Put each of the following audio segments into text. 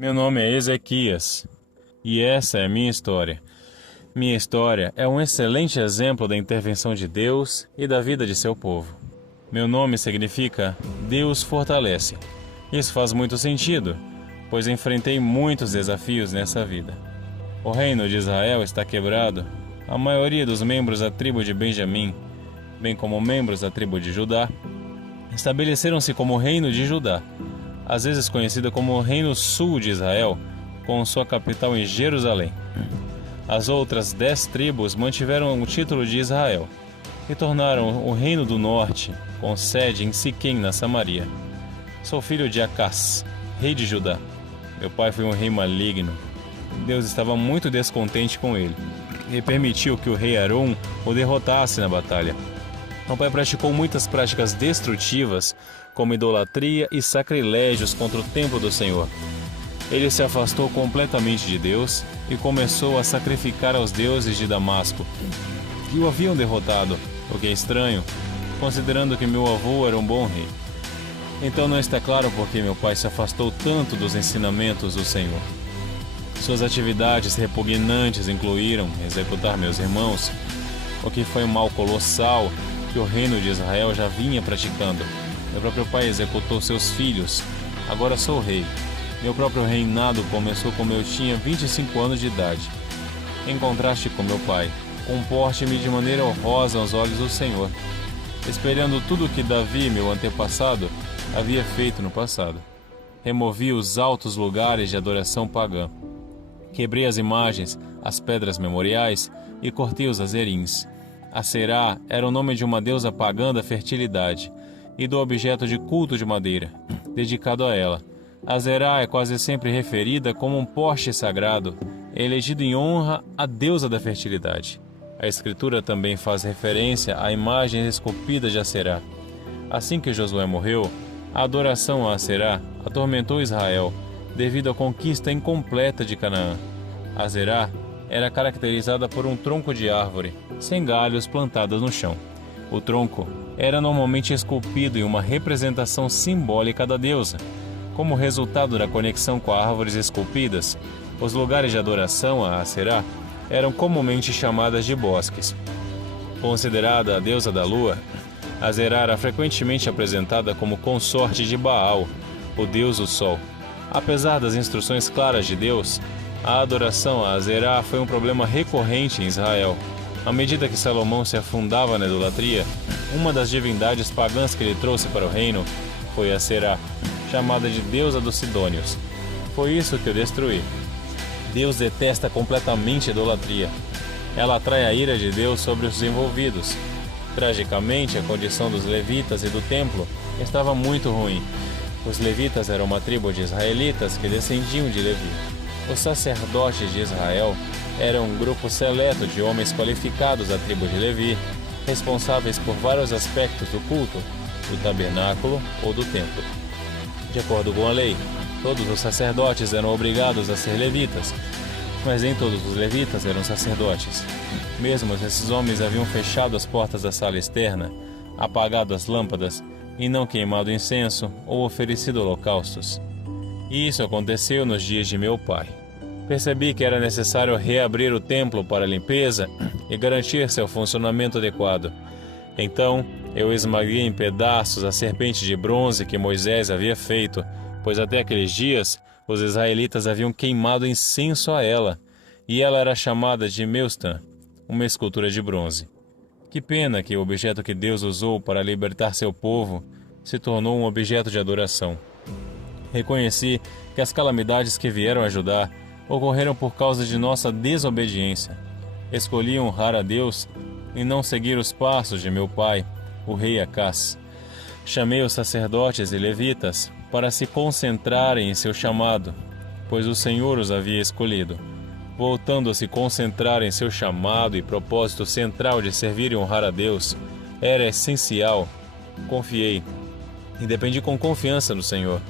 Meu nome é Ezequias e essa é a minha história. Minha história é um excelente exemplo da intervenção de Deus e da vida de seu povo. Meu nome significa Deus fortalece. Isso faz muito sentido, pois enfrentei muitos desafios nessa vida. O reino de Israel está quebrado. A maioria dos membros da tribo de Benjamim, bem como membros da tribo de Judá, estabeleceram-se como reino de Judá, às vezes conhecido como o Reino Sul de Israel, com sua capital em Jerusalém. As outras 10 tribos mantiveram o título de Israel e tornaram o Reino do Norte, com sede em Siquém, na Samaria. Sou filho de Acás, rei de Judá. Meu pai foi um rei maligno. Deus estava muito descontente com ele e permitiu que o rei Arom o derrotasse na batalha. Meu pai praticou muitas práticas destrutivas, como idolatria e sacrilégios contra o templo do Senhor. Ele se afastou completamente de Deus e começou a sacrificar aos deuses de Damasco, que o haviam derrotado, o que é estranho, considerando que meu avô era um bom rei. Então não está claro por que meu pai se afastou tanto dos ensinamentos do Senhor. Suas atividades repugnantes incluíram executar meus irmãos, o que foi um mal colossal que o reino de Israel já vinha praticando. Meu próprio pai executou seus filhos. Agora sou rei. Meu próprio reinado começou quando eu tinha 25 anos de idade. Em contraste com meu pai, comporte-me de maneira honrosa aos olhos do Senhor, espelhando tudo o que Davi, meu antepassado, havia feito no passado. Removi os altos lugares de adoração pagã. Quebrei as imagens, as pedras memoriais e cortei os azerins. Aserá era o nome de uma deusa pagã da fertilidade e do objeto de culto de madeira, dedicado a ela. Aserá é quase sempre referida como um poste sagrado, elegido em honra à deusa da fertilidade. A escritura também faz referência à imagem esculpida de Aserá. Assim que Josué morreu, a adoração a Aserá atormentou Israel, devido à conquista incompleta de Canaã. Aserá era caracterizada por um tronco de árvore, sem galhos, plantadas no chão. O tronco era normalmente esculpido em uma representação simbólica da deusa. Como resultado da conexão com árvores esculpidas, os lugares de adoração a Aserá eram comumente chamadas de bosques. Considerada a deusa da lua, Aserá era frequentemente apresentada como consorte de Baal, o deus do sol. Apesar das instruções claras de Deus, a adoração a Aserá foi um problema recorrente em Israel. À medida que Salomão se afundava na idolatria, uma das divindades pagãs que ele trouxe para o reino foi Aserá, chamada de deusa dos Sidônios. Foi isso que eu destruí. Deus detesta completamente a idolatria. Ela atrai a ira de Deus sobre os envolvidos. Tragicamente, a condição dos levitas e do templo estava muito ruim. Os levitas eram uma tribo de israelitas que descendiam de Levi. Os sacerdotes de Israel eram um grupo seleto de homens qualificados da tribo de Levi, responsáveis por vários aspectos do culto, do tabernáculo ou do templo. De acordo com a lei, todos os sacerdotes eram obrigados a ser levitas, mas nem todos os levitas eram sacerdotes. Mesmo esses homens haviam fechado as portas da sala externa, apagado as lâmpadas e não queimado incenso ou oferecido holocaustos. E isso aconteceu nos dias de meu pai. Percebi que era necessário reabrir o templo para a limpeza e garantir seu funcionamento adequado. Então, eu esmaguei em pedaços a serpente de bronze que Moisés havia feito, pois até aqueles dias os israelitas haviam queimado incenso a ela, e ela era chamada de Meustan, uma escultura de bronze. Que pena que o objeto que Deus usou para libertar seu povo se tornou um objeto de adoração. Reconheci que as calamidades que vieram ajudar ocorreram por causa de nossa desobediência. Escolhi honrar a Deus e não seguir os passos de meu pai, o rei Acás. Chamei os sacerdotes e levitas para se concentrarem em seu chamado, pois o Senhor os havia escolhido. Voltando a se concentrar em seu chamado e propósito central de servir e honrar a Deus, era essencial. Confiei e dependi com confiança no Senhor,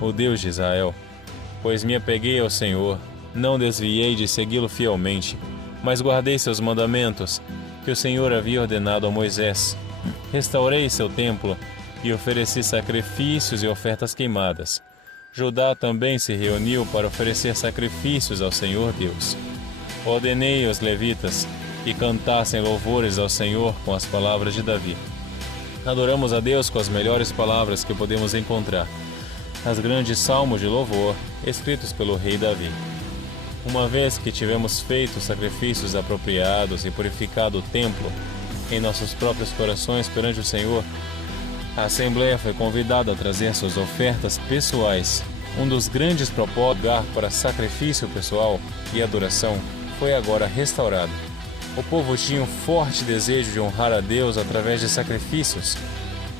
o Deus de Israel, pois me apeguei ao Senhor, não desviei de segui-lo fielmente, mas guardei seus mandamentos, que o Senhor havia ordenado a Moisés. Restaurei seu templo e ofereci sacrifícios e ofertas queimadas. Judá também se reuniu para oferecer sacrifícios ao Senhor Deus. Ordenei aos levitas que cantassem louvores ao Senhor com as palavras de Davi. Adoramos a Deus com as melhores palavras que podemos encontrar, as grandes salmos de louvor escritos pelo rei Davi. Uma vez que tivemos feito sacrifícios apropriados e purificado o templo em nossos próprios corações perante o Senhor, a Assembleia foi convidada a trazer suas ofertas pessoais. Um dos grandes propósitos para sacrifício pessoal e adoração foi agora restaurado. O povo tinha um forte desejo de honrar a Deus através de sacrifícios,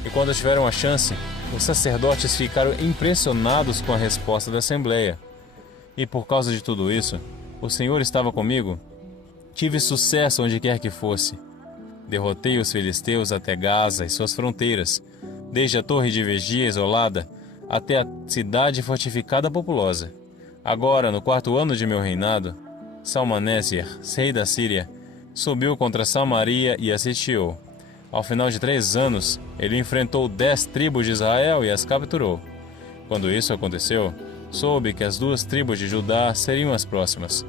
e quando tiveram a chance, os sacerdotes ficaram impressionados com a resposta da Assembleia. E por causa de tudo isso, o Senhor estava comigo. Tive sucesso onde quer que fosse. Derrotei os filisteus até Gaza e suas fronteiras, desde a torre de vigia isolada até a cidade fortificada populosa. Agora, no 4º ano de meu reinado, Salmanéser, rei da Síria, subiu contra Samaria e a sitiou. Ao final de 3 anos, ele enfrentou 10 tribos de Israel e as capturou. Quando isso aconteceu, soube que as 2 tribos de Judá seriam as próximas.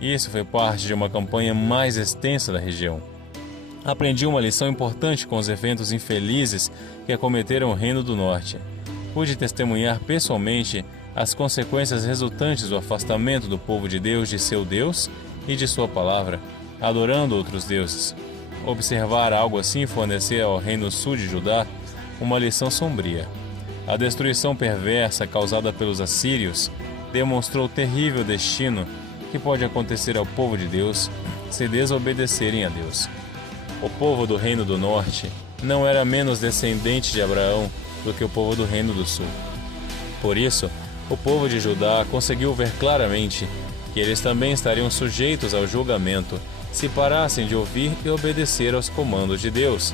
Isso foi parte de uma campanha mais extensa da região. Aprendi uma lição importante com os eventos infelizes que acometeram o Reino do Norte. Pude testemunhar pessoalmente as consequências resultantes do afastamento do povo de Deus de seu Deus e de sua palavra, adorando outros deuses. Observar algo assim fornecer ao Reino Sul de Judá uma lição sombria. A destruição perversa causada pelos assírios demonstrou o terrível destino que pode acontecer ao povo de Deus se desobedecerem a Deus. O povo do Reino do Norte não era menos descendente de Abraão do que o povo do Reino do Sul. Por isso, o povo de Judá conseguiu ver claramente que eles também estariam sujeitos ao julgamento se parassem de ouvir e obedecer aos comandos de Deus.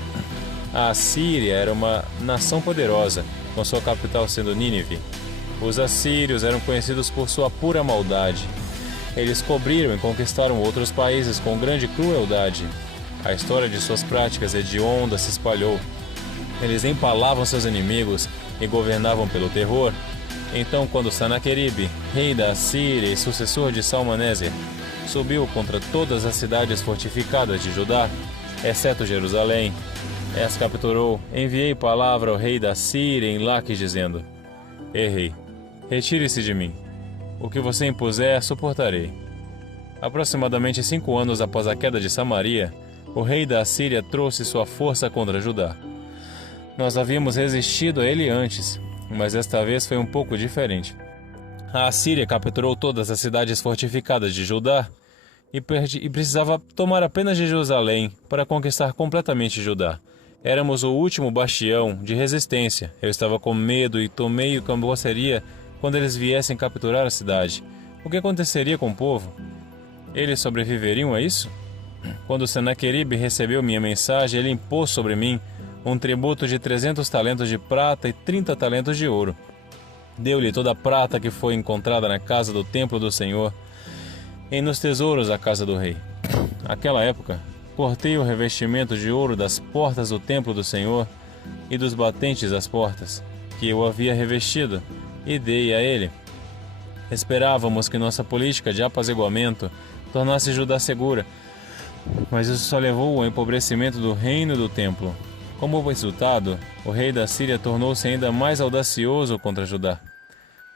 A Assíria era uma nação poderosa, com sua capital sendo Nínive. Os assírios eram conhecidos por sua pura maldade. Eles cobriram e conquistaram outros países com grande crueldade. A história de suas práticas hediondas se espalhou. Eles empalavam seus inimigos e governavam pelo terror. Então, quando Senaqueribe, rei da Assíria e sucessor de Salmanéser, subiu contra todas as cidades fortificadas de Judá, exceto Jerusalém, as capturou, enviei palavra ao rei da Síria em Laques, dizendo: Rei, retire-se de mim. O que você impuser, suportarei. Aproximadamente 5 anos após a queda de Samaria, o rei da Assíria trouxe sua força contra Judá. Nós havíamos resistido a ele antes, mas desta vez foi um pouco diferente. A Assíria capturou todas as cidades fortificadas de Judá e precisava tomar apenas de Jerusalém para conquistar completamente Judá. Éramos o último bastião de resistência. Eu estava com medo e tomei como seria quando eles viessem capturar a cidade. O que aconteceria com o povo? Eles sobreviveriam a isso? Quando Senaqueribe recebeu minha mensagem, ele impôs sobre mim um tributo de 300 talentos de prata e 30 talentos de ouro. Deu-lhe toda a prata que foi encontrada na casa do templo do Senhor e nos tesouros da casa do rei. Naquela época, cortei o revestimento de ouro das portas do templo do Senhor e dos batentes das portas, que eu havia revestido, e dei a ele. Esperávamos que nossa política de apaziguamento tornasse Judá segura, mas isso só levou ao empobrecimento do reino e do templo. Como resultado, o rei da Síria tornou-se ainda mais audacioso contra Judá.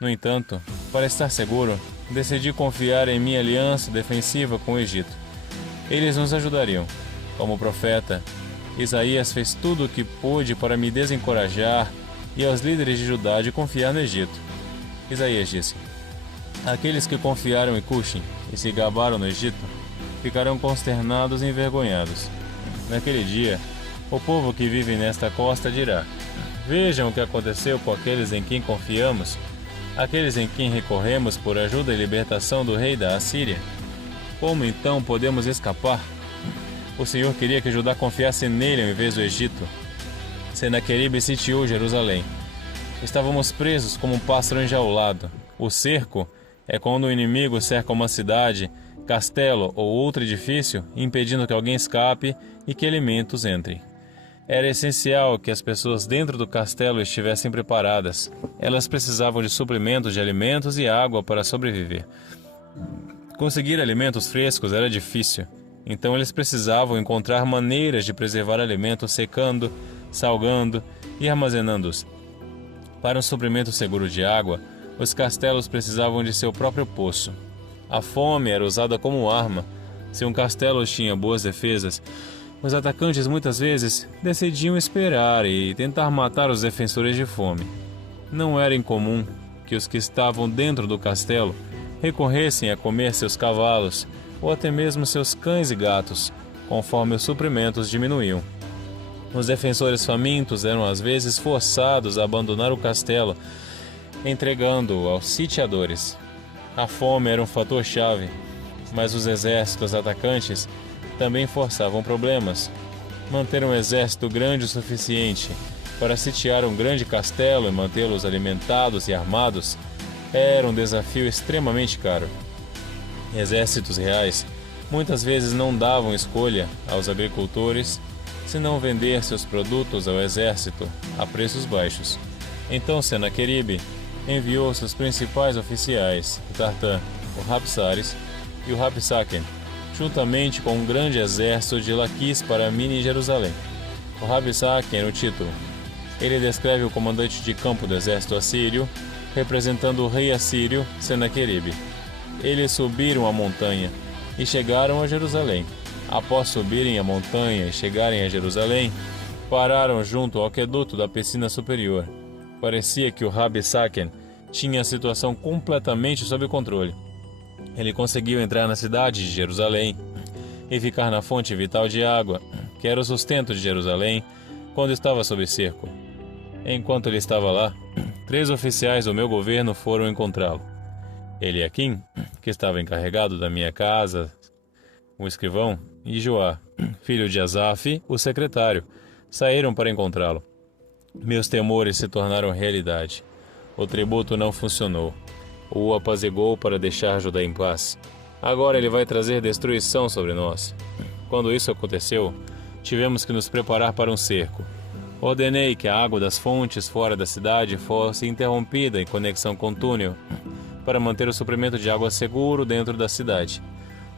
No entanto, para estar seguro, decidi confiar em minha aliança defensiva com o Egito. Eles nos ajudariam. Como profeta, Isaías fez tudo o que pôde para me desencorajar e aos líderes de Judá de confiar no Egito. Isaías disse: Aqueles que confiaram em Cuxim e se gabaram no Egito ficarão consternados e envergonhados. Naquele dia, o povo que vive nesta costa dirá: Vejam o que aconteceu com aqueles em quem confiamos, aqueles em quem recorremos por ajuda e libertação do rei da Assíria. Como então podemos escapar? O Senhor queria que Judá confiasse nele ao invés do Egito. Senaqueribe sitiou Jerusalém. Estávamos presos como um pássaro enjaulado. O cerco é quando o inimigo cerca uma cidade, castelo ou outro edifício, impedindo que alguém escape e que elementos entrem. Era essencial que as pessoas dentro do castelo estivessem preparadas. Elas precisavam de suprimentos de alimentos e água para sobreviver. Conseguir alimentos frescos era difícil, então eles precisavam encontrar maneiras de preservar alimentos secando, salgando e armazenando-os. Para um suprimento seguro de água, os castelos precisavam de seu próprio poço. A fome era usada como arma. Se um castelo tinha boas defesas, os atacantes muitas vezes decidiam esperar e tentar matar os defensores de fome. Não era incomum que os que estavam dentro do castelo recorressem a comer seus cavalos ou até mesmo seus cães e gatos, conforme os suprimentos diminuíam. Os defensores famintos eram às vezes forçados a abandonar o castelo, entregando-o aos sitiadores. A fome era um fator-chave, mas os exércitos atacantes também forçavam problemas. Manter um exército grande o suficiente para sitiar um grande castelo e mantê-los alimentados e armados era um desafio extremamente caro. Exércitos reais muitas vezes não davam escolha aos agricultores senão vender seus produtos ao exército a preços baixos. Então Senaqueribe enviou seus principais oficiais, o Tartan, o Rabsaris e o Rabsaken, juntamente com um grande exército de Laquis para Mini Jerusalém. O Rabsaken, o título. Ele descreve o comandante de campo do exército assírio, representando o rei assírio Senaqueribe. Eles subiram a montanha e chegaram a Jerusalém. Após subirem a montanha e chegarem a Jerusalém, pararam junto ao aqueduto da piscina superior. Parecia que o Rabsaken tinha a situação completamente sob controle. Ele conseguiu entrar na cidade de Jerusalém e ficar na fonte vital de água, que era o sustento de Jerusalém, quando estava sob cerco. Enquanto ele estava lá, 3 oficiais do meu governo foram encontrá-lo. Eliaquim, que estava encarregado da minha casa, o escrivão, e Joá, filho de Asaf, o secretário, saíram para encontrá-lo. Meus temores se tornaram realidade. O tributo não funcionou. O apaziguou para deixar Judá em paz. Agora ele vai trazer destruição sobre nós. Quando isso aconteceu, tivemos que nos preparar para um cerco. Ordenei que a água das fontes fora da cidade fosse interrompida em conexão com o túnel, para manter o suprimento de água seguro dentro da cidade.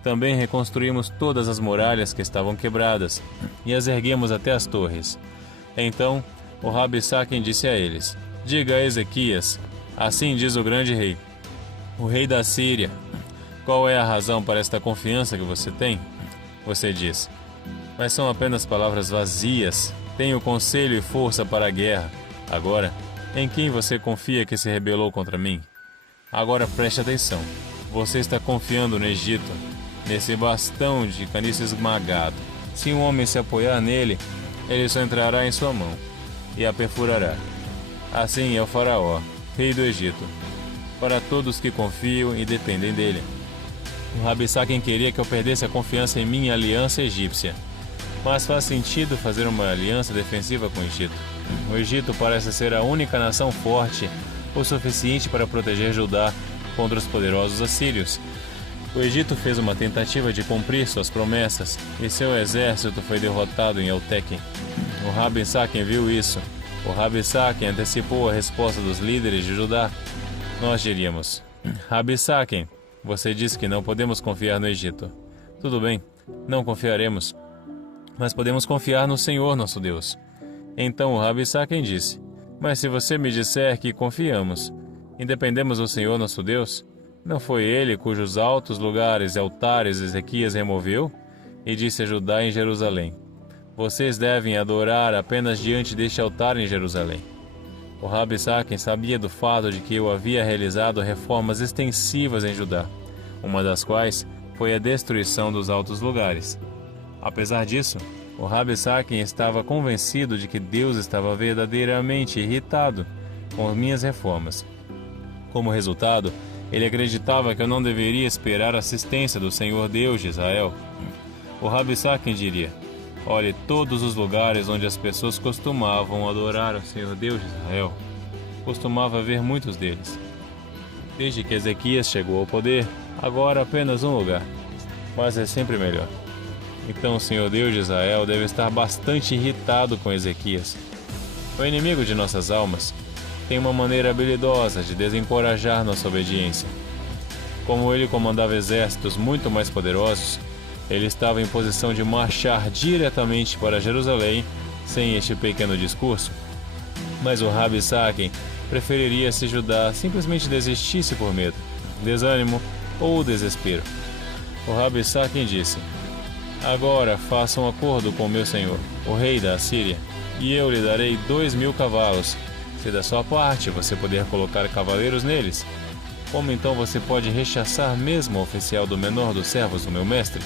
Também reconstruímos todas as muralhas que estavam quebradas e as erguemos até as torres. Então, o Rabsaken disse a eles: diga a Ezequias, assim diz o grande rei, o rei da Síria, qual é a razão para esta confiança que você tem? Você diz: mas são apenas palavras vazias. Tenho conselho e força para a guerra. Agora, em quem você confia que se rebelou contra mim? Agora preste atenção. Você está confiando no Egito, nesse bastão de caniço esmagado. Se um homem se apoiar nele, ele só entrará em sua mão e a perfurará. Assim é o faraó, rei do Egito, para todos que confiam e dependem dele. O Rabsaken queria que eu perdesse a confiança em minha aliança egípcia. Mas faz sentido fazer uma aliança defensiva com o Egito. O Egito parece ser a única nação forte o suficiente para proteger Judá contra os poderosos assírios. O Egito fez uma tentativa de cumprir suas promessas e seu exército foi derrotado em Elteque. O Rabsaken viu isso. O Rabsaken antecipou a resposta dos líderes de Judá. Nós diríamos: Rabsaken, você disse que não podemos confiar no Egito. Tudo bem, não confiaremos. Mas podemos confiar no Senhor nosso Deus. Então o Rabsaken disse: mas se você me disser que confiamos e dependemos do Senhor nosso Deus, não foi ele cujos altos lugares e altares Ezequias removeu? E disse a Judá em Jerusalém: vocês devem adorar apenas diante deste altar em Jerusalém. O Rabsaken sabia do fato de que eu havia realizado reformas extensivas em Judá, uma das quais foi a destruição dos altos lugares. Apesar disso, o Rabsaken estava convencido de que Deus estava verdadeiramente irritado com minhas reformas. Como resultado, ele acreditava que eu não deveria esperar a assistência do Senhor Deus de Israel. O Rabsaken diria: olhe todos os lugares onde as pessoas costumavam adorar o Senhor Deus de Israel. Costumava haver muitos deles. Desde que Ezequias chegou ao poder, agora apenas um lugar. Mas é sempre melhor. Então o Senhor Deus de Israel deve estar bastante irritado com Ezequias. O inimigo de nossas almas tem uma maneira habilidosa de desencorajar nossa obediência. Como ele comandava exércitos muito mais poderosos, ele estava em posição de marchar diretamente para Jerusalém sem este pequeno discurso. Mas o Rabi Saquen preferiria se Judá simplesmente desistisse por medo, desânimo ou desespero. O Rabi Saquen disse: agora faça um acordo com meu senhor, o rei da Assíria, e eu lhe darei 2.000 cavalos. Se da sua parte você puder colocar cavaleiros neles, como então você pode rechaçar mesmo o oficial do menor dos servos do meu mestre?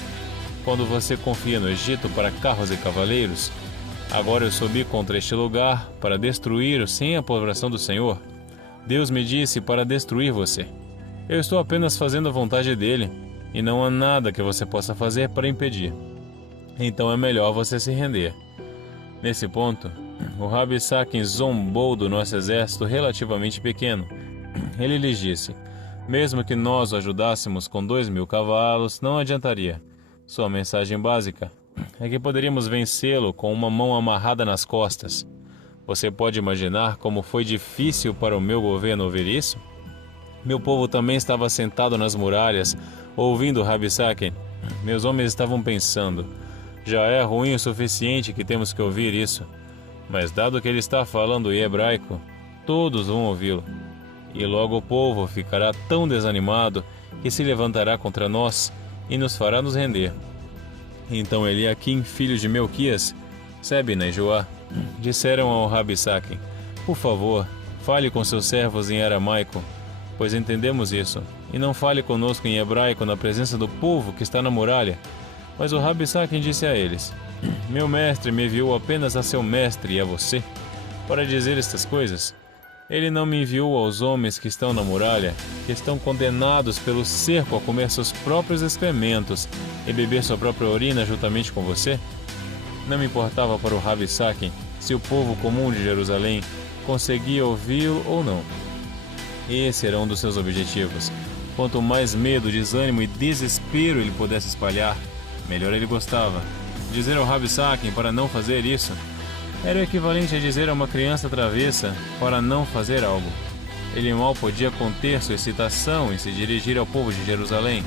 Quando você confia no Egito para carros e cavaleiros, agora eu subi contra este lugar para destruir sem a aprovação do Senhor. Deus me disse para destruir você. Eu estou apenas fazendo a vontade dele, e não há nada que você possa fazer para impedir. Então é melhor você se render. Nesse ponto, o Rabi Saquen zombou do nosso exército relativamente pequeno. Ele lhes disse: mesmo que nós o ajudássemos com 2.000 cavalos, não adiantaria. Sua mensagem básica é que poderíamos vencê-lo com uma mão amarrada nas costas. Você pode imaginar como foi difícil para o meu governo ouvir isso? Meu povo também estava sentado nas muralhas, ouvindo Rabi Saquen. Meus homens estavam pensando: já é ruim o suficiente que temos que ouvir isso. Mas dado que ele está falando em hebraico, todos vão ouvi-lo. E logo o povo ficará tão desanimado que se levantará contra nós e nos fará nos render. Então Eliaquim, filho de Melquias, Sebna e Joá, disseram ao Rabi Saquen: por favor, fale com seus servos em aramaico, pois entendemos isso, e não fale conosco em hebraico na presença do povo que está na muralha. Mas o Rabi Saquen disse a eles: meu mestre me enviou apenas a seu mestre e a você para dizer estas coisas. Ele não me enviou aos homens que estão na muralha, que estão condenados pelo cerco a comer seus próprios excrementos e beber sua própria urina juntamente com você? Não me importava para o Rabi Saquen se o povo comum de Jerusalém conseguia ouvi-lo ou não. Esse era um dos seus objetivos. Quanto mais medo, desânimo e desespero ele pudesse espalhar, melhor ele gostava. Dizer ao Rabi Saquen para não fazer isso era o equivalente a dizer a uma criança travessa para não fazer algo. Ele mal podia conter sua excitação em se dirigir ao povo de Jerusalém.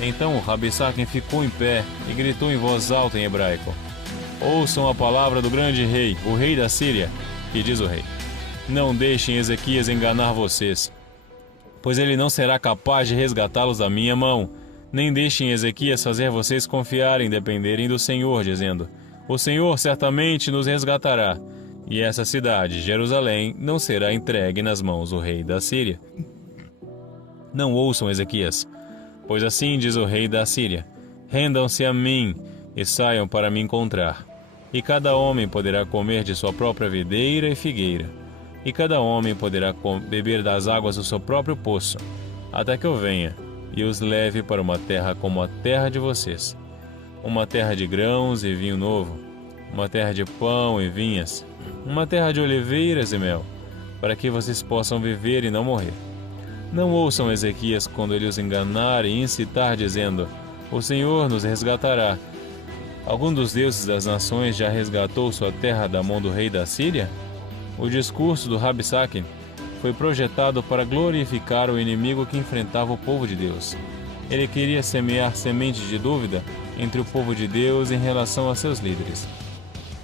Então o Rabi Saquen ficou em pé e gritou em voz alta em hebraico: ouçam a palavra do grande rei, o rei da Síria, que diz o rei: não deixem Ezequias enganar vocês, pois ele não será capaz de resgatá-los da minha mão. Nem deixem Ezequias fazer vocês confiarem e dependerem do Senhor, dizendo: o Senhor certamente nos resgatará, e essa cidade, Jerusalém, não será entregue nas mãos do rei da Síria. Não ouçam Ezequias, pois assim diz o rei da Síria: rendam-se a mim e saiam para me encontrar. E cada homem poderá comer de sua própria videira e figueira, e cada homem poderá beber das águas do seu próprio poço, até que eu venha e os leve para uma terra como a terra de vocês, uma terra de grãos e vinho novo, uma terra de pão e vinhas, uma terra de oliveiras e mel, para que vocês possam viver e não morrer. Não ouçam Ezequias quando ele os enganar e incitar, dizendo: o Senhor nos resgatará. Algum dos deuses das nações já resgatou sua terra da mão do rei da Síria? O discurso do Rabi Saquen foi projetado para glorificar o inimigo que enfrentava o povo de Deus. Ele queria semear sementes de dúvida entre o povo de Deus em relação a seus líderes.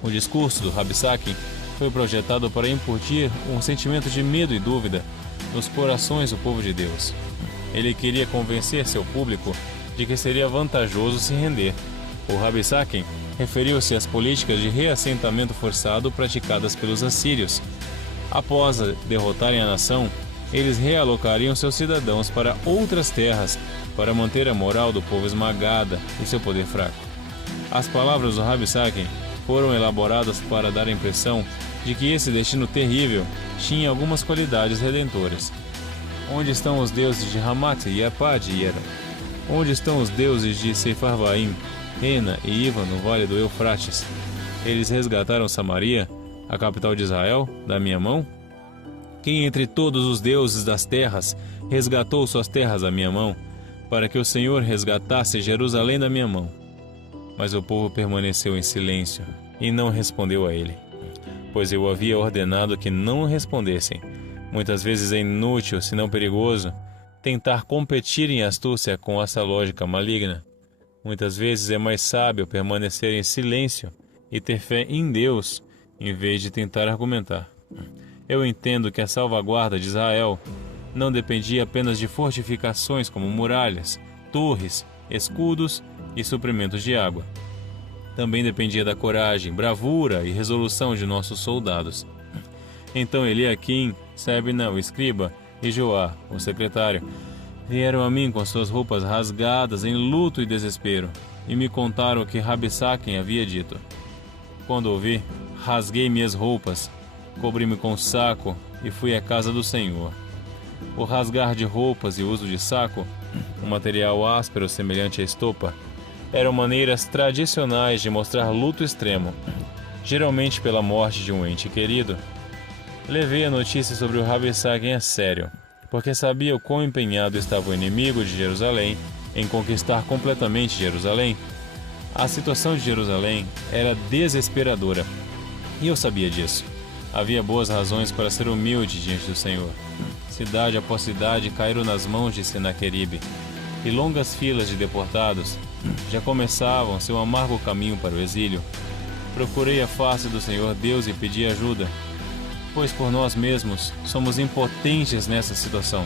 O discurso do Rabi Saquen foi projetado para incutir um sentimento de medo e dúvida nos corações do povo de Deus. Ele queria convencer seu público de que seria vantajoso se render. O Rabi Saquen referiu-se às políticas de reassentamento forçado praticadas pelos assírios. Após derrotarem a nação, eles realocariam seus cidadãos para outras terras para manter a moral do povo esmagada e seu poder fraco. As palavras do Rabi Saquen foram elaboradas para dar a impressão de que esse destino terrível tinha algumas qualidades redentoras. Onde estão os deuses de Ramat e Apad e Era? Onde estão os deuses de Sepharvaim, Hena e Iva no vale do Eufrates? Eles resgataram Samaria, a capital de Israel, da minha mão? Quem entre todos os deuses das terras resgatou suas terras da minha mão, para que o Senhor resgatasse Jerusalém da minha mão? Mas o povo permaneceu em silêncio e não respondeu a ele, pois eu havia ordenado que não respondessem. Muitas vezes é inútil, se não perigoso, tentar competir em astúcia com essa lógica maligna. Muitas vezes é mais sábio permanecer em silêncio e ter fé em Deus, em vez de tentar argumentar. Eu entendo que a salvaguarda de Israel não dependia apenas de fortificações como muralhas, torres, escudos e suprimentos de água. Também dependia da coragem, bravura e resolução de nossos soldados. Então Eliaquim, Sebna, o escriba, e Joá, o secretário, vieram a mim com suas roupas rasgadas em luto e desespero, e me contaram o que Rabsaquem havia dito. Quando ouvi, rasguei minhas roupas, cobri-me com saco e fui à casa do Senhor. O rasgar de roupas e o uso de saco, um material áspero semelhante à estopa, eram maneiras tradicionais de mostrar luto extremo, geralmente pela morte de um ente querido. Levei a notícia sobre o Rabsaquem a sério, porque sabia o quão empenhado estava o inimigo de Jerusalém em conquistar completamente Jerusalém. A situação de Jerusalém era desesperadora, e eu sabia disso. Havia boas razões para ser humilde diante do Senhor. Cidade após cidade caíram nas mãos de Senaqueribe, e longas filas de deportados já começavam seu amargo caminho para o exílio. Procurei a face do Senhor Deus e pedi ajuda, pois por nós mesmos somos impotentes nessa situação.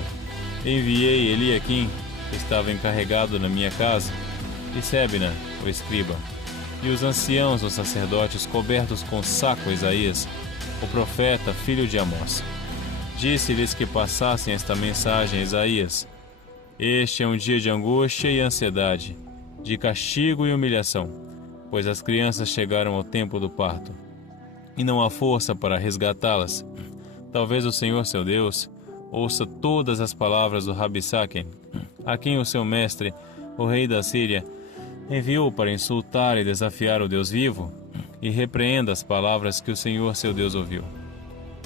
Enviei Eliaquim, que estava encarregado na minha casa, e Sebna, o escriba, e os anciãos os sacerdotes cobertos com saco a Isaías, o profeta, filho de Amós. Disse-lhes que passassem esta mensagem a Isaías: Este é um dia de angústia e ansiedade, de castigo e humilhação, pois as crianças chegaram ao tempo do parto, e não há força para resgatá-las. Talvez o Senhor, seu Deus, ouça todas as palavras do Rabsaquem, a quem o seu mestre, o rei da Síria, enviou para insultar e desafiar o Deus vivo, e repreenda as palavras que o Senhor, seu Deus, ouviu.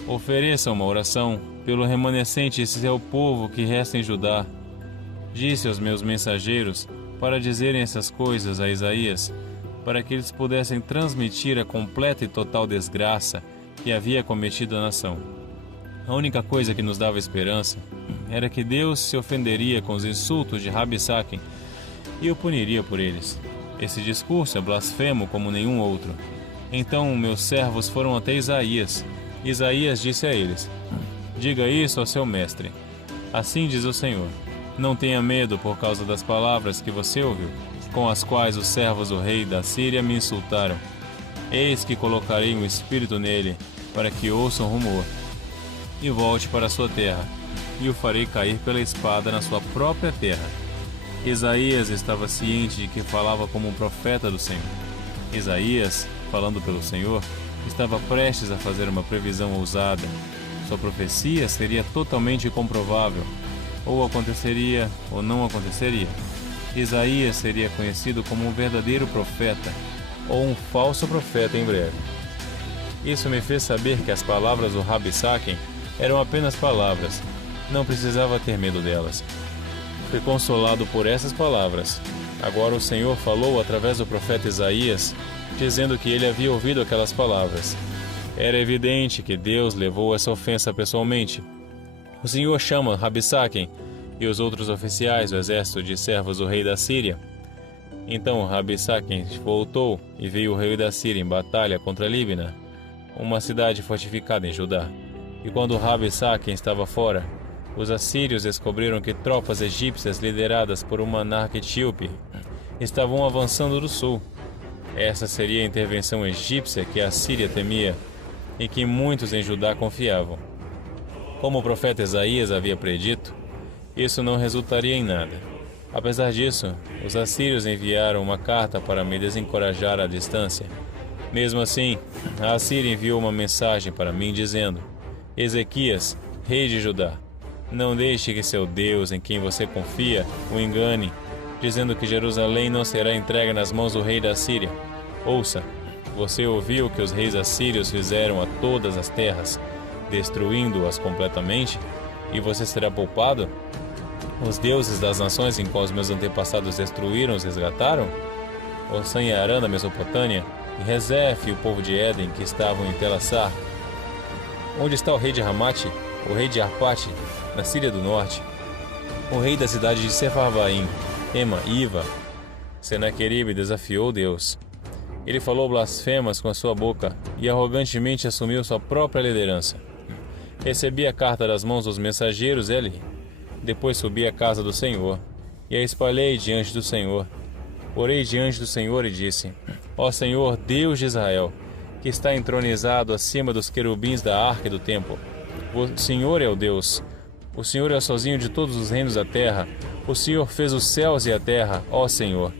Ofereça uma oração pelo remanescente de seu povo que resta em Judá. Disse aos meus mensageiros para dizerem essas coisas a Isaías, para que eles pudessem transmitir a completa e total desgraça que havia cometido a nação. A única coisa que nos dava esperança era que Deus se ofenderia com os insultos de Rabsaquem e o puniria por eles. Esse discurso é blasfemo como nenhum outro. Então meus servos foram até Isaías. Isaías disse a eles: Diga isso ao seu mestre. Assim diz o Senhor: Não tenha medo por causa das palavras que você ouviu, com as quais os servos do rei da Síria me insultaram. Eis que colocarei um espírito nele, para que ouça um rumor, e volte para a sua terra, e o farei cair pela espada na sua própria terra. Isaías estava ciente de que falava como um profeta do Senhor. Isaías, falando pelo Senhor, estava prestes a fazer uma previsão ousada. Sua profecia seria totalmente comprovável. Ou aconteceria ou não aconteceria. Isaías seria conhecido como um verdadeiro profeta ou um falso profeta em breve. Isso me fez saber que as palavras do Rabsaquem eram apenas palavras. Não precisava ter medo delas. Fui consolado por essas palavras. Agora o Senhor falou através do profeta Isaías, dizendo que ele havia ouvido aquelas palavras. Era evidente que Deus levou essa ofensa pessoalmente. O Senhor chama Rabsaquem e os outros oficiais do exército de servos do rei da Síria. Então Rabsaquem voltou e veio o rei da Síria em batalha contra Libna, uma cidade fortificada em Judá. E quando Rabsaquem estava fora, os assírios descobriram que tropas egípcias lideradas por um monarca etíope estavam avançando do sul. Essa seria a intervenção egípcia que a Síria temia e que muitos em Judá confiavam. Como o profeta Isaías havia predito, isso não resultaria em nada. Apesar disso, os assírios enviaram uma carta para me desencorajar à distância. Mesmo assim, a Assíria enviou uma mensagem para mim dizendo: Ezequias, rei de Judá, não deixe que seu Deus, em quem você confia, o engane, dizendo que Jerusalém não será entregue nas mãos do rei da Síria. Ouça, você ouviu o que os reis assírios fizeram a todas as terras, destruindo-as completamente, e você será poupado? Os deuses das nações em quais meus antepassados destruíram os resgataram? Osã e Arã da Mesopotâmia, e Rezef e o povo de Éden que estavam em Telassar? Onde está o rei de Ramate, o rei de Arpate, na Síria do Norte? O rei da cidade de Sefarvaim, Ema e Iva? Senaqueribe desafiou Deus. Ele falou blasfemas com a sua boca e arrogantemente assumiu sua própria liderança. Recebi a carta das mãos dos mensageiros e ali. Depois subi à casa do Senhor e a espalhei diante do Senhor. Orei diante do Senhor e disse: Ó Senhor, Deus de Israel, que está entronizado acima dos querubins da arca e do templo. O Senhor é o Deus. O Senhor é o sozinho de todos os reinos da terra. O Senhor fez os céus e a terra, ó Senhor.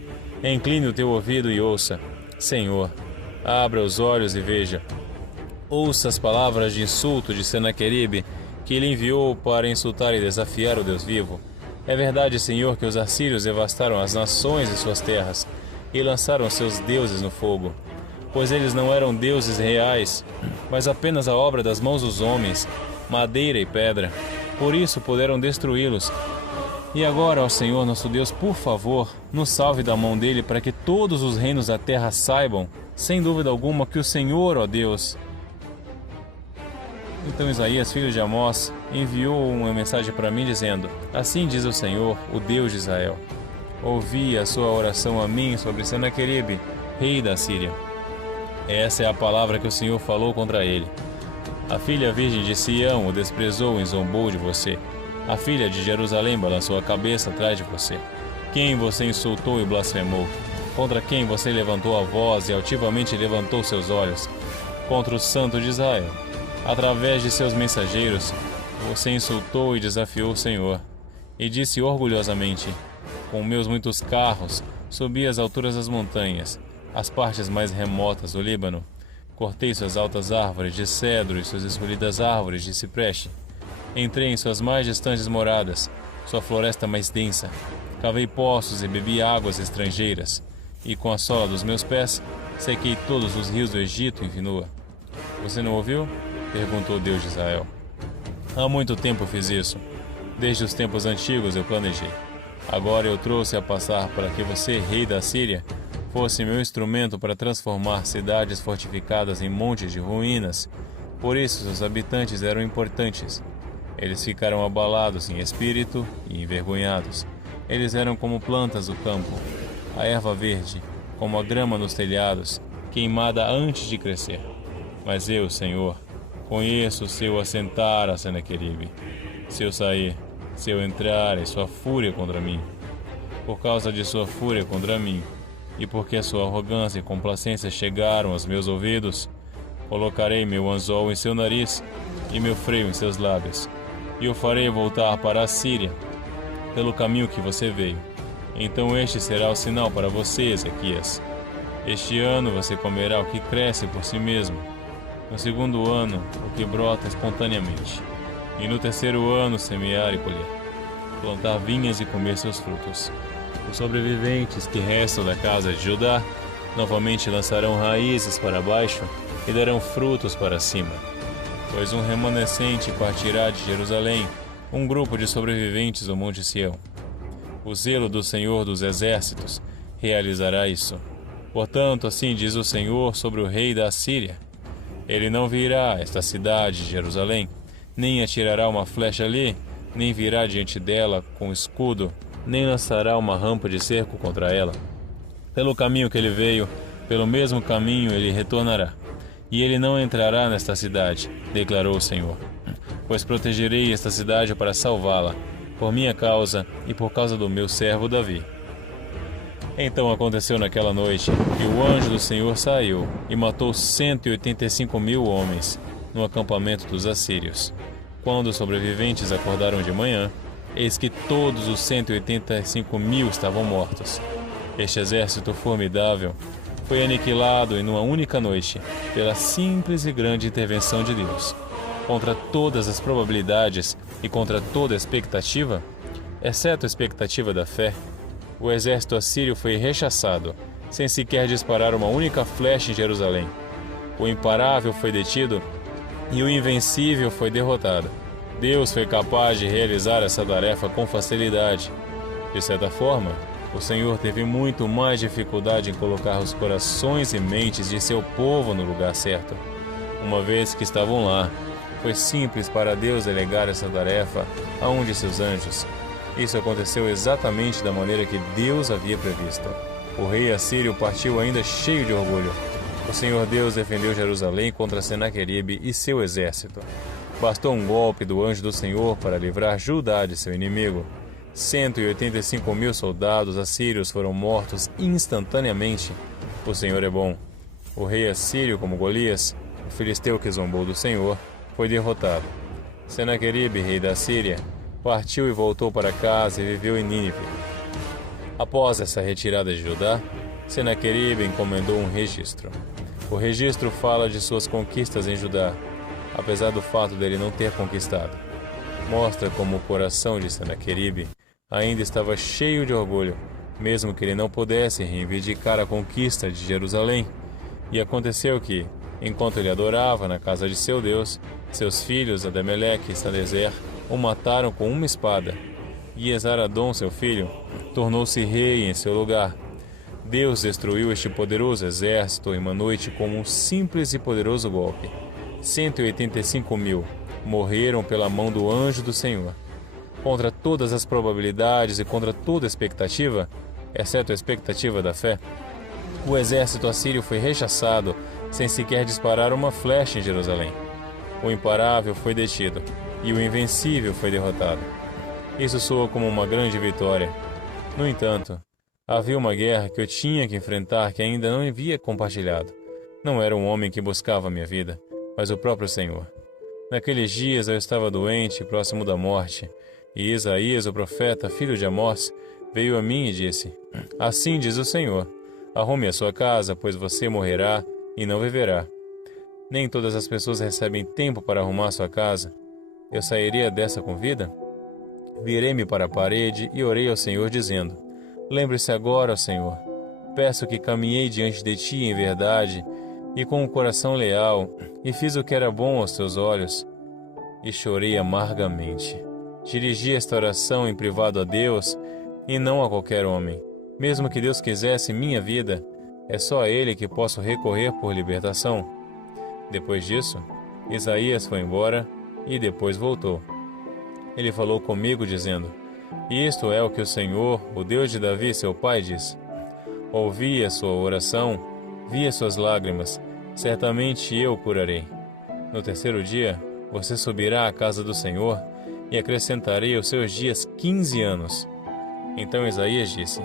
Incline o teu ouvido e ouça. Senhor, abra os olhos e veja. Ouça as palavras de insulto de Senaqueribe, que ele enviou para insultar e desafiar o Deus vivo. É verdade, Senhor, que os assírios devastaram as nações e suas terras e lançaram seus deuses no fogo, pois eles não eram deuses reais, mas apenas a obra das mãos dos homens, madeira e pedra. Por isso puderam destruí-los. E agora, ó Senhor, nosso Deus, por favor, nos salve da mão dele, para que todos os reinos da terra saibam, sem dúvida alguma, que o Senhor, ó Deus... Então Isaías, filho de Amós, enviou uma mensagem para mim dizendo: Assim diz o Senhor, o Deus de Israel. Ouvi a sua oração a mim sobre Senaqueribe, rei da Síria. Essa é a palavra que o Senhor falou contra ele. A filha virgem de Sião o desprezou e zombou de você. A filha de Jerusalém balançou a cabeça atrás de você. Quem você insultou e blasfemou? Contra quem você levantou a voz e altivamente levantou seus olhos? Contra o Santo de Israel. Através de seus mensageiros, você insultou e desafiou o Senhor. E disse orgulhosamente: Com meus muitos carros, subi as alturas das montanhas, as partes mais remotas do Líbano. Cortei suas altas árvores de cedro e suas escolhidas árvores de cipreste. Entrei em suas mais distantes moradas, sua floresta mais densa. Cavei poços e bebi águas estrangeiras. E com a sola dos meus pés, sequei todos os rios do Egito em Finua. Você não ouviu? Perguntou Deus de Israel. Há muito tempo fiz isso. Desde os tempos antigos eu planejei. Agora eu trouxe a passar para que você, rei da Síria, fosse meu instrumento para transformar cidades fortificadas em montes de ruínas. Por isso seus habitantes eram importantes. Eles ficaram abalados em espírito e envergonhados. Eles eram como plantas do campo, a erva verde, como a grama nos telhados, queimada antes de crescer. Mas eu, Senhor, conheço seu assentar a Senaqueribe, seu sair, seu entrar e sua fúria contra mim. Por causa de sua fúria contra mim, e porque a sua arrogância e complacência chegaram aos meus ouvidos, colocarei meu anzol em seu nariz e meu freio em seus lábios, e o farei voltar para a Síria, pelo caminho que você veio. Então este será o sinal para você, Ezequias. Este ano você comerá o que cresce por si mesmo. No segundo ano, o que brota espontaneamente. E no terceiro ano, semear e colher. Plantar vinhas e comer seus frutos. Os sobreviventes que restam da casa de Judá novamente lançarão raízes para baixo e darão frutos para cima. Pois um remanescente partirá de Jerusalém, um grupo de sobreviventes do Monte Sião. O zelo do Senhor dos Exércitos realizará isso. Portanto, assim diz o Senhor sobre o rei da Assíria: Ele não virá a esta cidade de Jerusalém, nem atirará uma flecha ali, nem virá diante dela com escudo, nem lançará uma rampa de cerco contra ela. Pelo caminho que ele veio, pelo mesmo caminho ele retornará. E ele não entrará nesta cidade, declarou o Senhor. Pois protegerei esta cidade para salvá-la, por minha causa e por causa do meu servo Davi. Então aconteceu naquela noite que o anjo do Senhor saiu e matou 185.000 homens no acampamento dos assírios. Quando os sobreviventes acordaram de manhã, eis que todos os 185.000 estavam mortos. Este exército formidável foi aniquilado em uma única noite pela simples e grande intervenção de Deus. Contra todas as probabilidades e contra toda a expectativa, exceto a expectativa da fé, o exército assírio foi rechaçado, sem sequer disparar uma única flecha em Jerusalém. O imparável foi detido e o invencível foi derrotado. Deus foi capaz de realizar essa tarefa com facilidade. De certa forma, O Senhor teve muito mais dificuldade em colocar os corações e mentes de seu povo no lugar certo. Uma vez que estavam lá, foi simples para Deus delegar essa tarefa a um de seus anjos. Isso aconteceu exatamente da maneira que Deus havia previsto. O rei assírio partiu ainda cheio de orgulho. O Senhor Deus defendeu Jerusalém contra Senaqueribe e seu exército. Bastou um golpe do anjo do Senhor para livrar Judá de seu inimigo. 185.000 soldados assírios foram mortos instantaneamente. O Senhor é bom. O rei assírio, como Golias, o filisteu que zombou do Senhor, foi derrotado. Senaqueribe, rei da Síria, partiu e voltou para casa e viveu em Nínive. Após essa retirada de Judá, Senaqueribe encomendou um registro. O registro fala de suas conquistas em Judá, apesar do fato dele não ter conquistado. Mostra como o coração de Senaqueribe ainda estava cheio de orgulho, mesmo que ele não pudesse reivindicar a conquista de Jerusalém. E aconteceu que, enquanto ele adorava na casa de seu Deus, seus filhos Ademeleque e Sadezer o mataram com uma espada, e Esaradom, seu filho, tornou-se rei em seu lugar. Deus destruiu este poderoso exército em uma noite com um simples e poderoso golpe. 185.000 morreram pela mão do anjo do Senhor. Contra todas as probabilidades e contra toda expectativa, exceto a expectativa da fé, o exército assírio foi rechaçado sem sequer disparar uma flecha em Jerusalém. O imparável foi detido e o invencível foi derrotado. Isso soa como uma grande vitória. No entanto, havia uma guerra que eu tinha que enfrentar que ainda não havia compartilhado. Não era um homem que buscava a minha vida, mas o próprio Senhor. Naqueles dias eu estava doente, próximo da morte, e Isaías, o profeta, filho de Amós, veio a mim e disse: Assim diz o Senhor, arrume a sua casa, pois você morrerá e não viverá. Nem todas as pessoas recebem tempo para arrumar sua casa. Eu sairia dessa com vida? Virei-me para a parede e orei ao Senhor, dizendo: Lembre-se agora, Senhor. Peço que caminhei diante de Ti em verdade e com um coração leal, e fiz o que era bom aos Teus olhos. E chorei amargamente. Dirigi esta oração em privado a Deus e não a qualquer homem. Mesmo que Deus quisesse minha vida, é só a Ele que posso recorrer por libertação. Depois disso, Isaías foi embora e depois voltou. Ele falou comigo, dizendo: Isto é o que o Senhor, o Deus de Davi, seu pai, diz. Ouvi a sua oração, vi as suas lágrimas, certamente eu o curarei. No terceiro dia, você subirá à casa do Senhor e acrescentarei aos seus dias 15 anos. Então Isaías disse: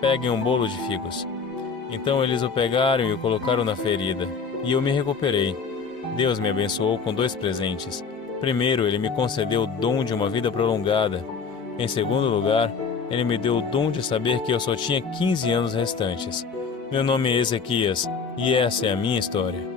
Peguem um bolo de figos. Então eles o pegaram e o colocaram na ferida, e eu me recuperei. Deus me abençoou com 2 presentes. Primeiro, Ele me concedeu o dom de uma vida prolongada. Em segundo lugar, Ele me deu o dom de saber que eu só tinha 15 anos restantes. Meu nome é Ezequias, e essa é a minha história.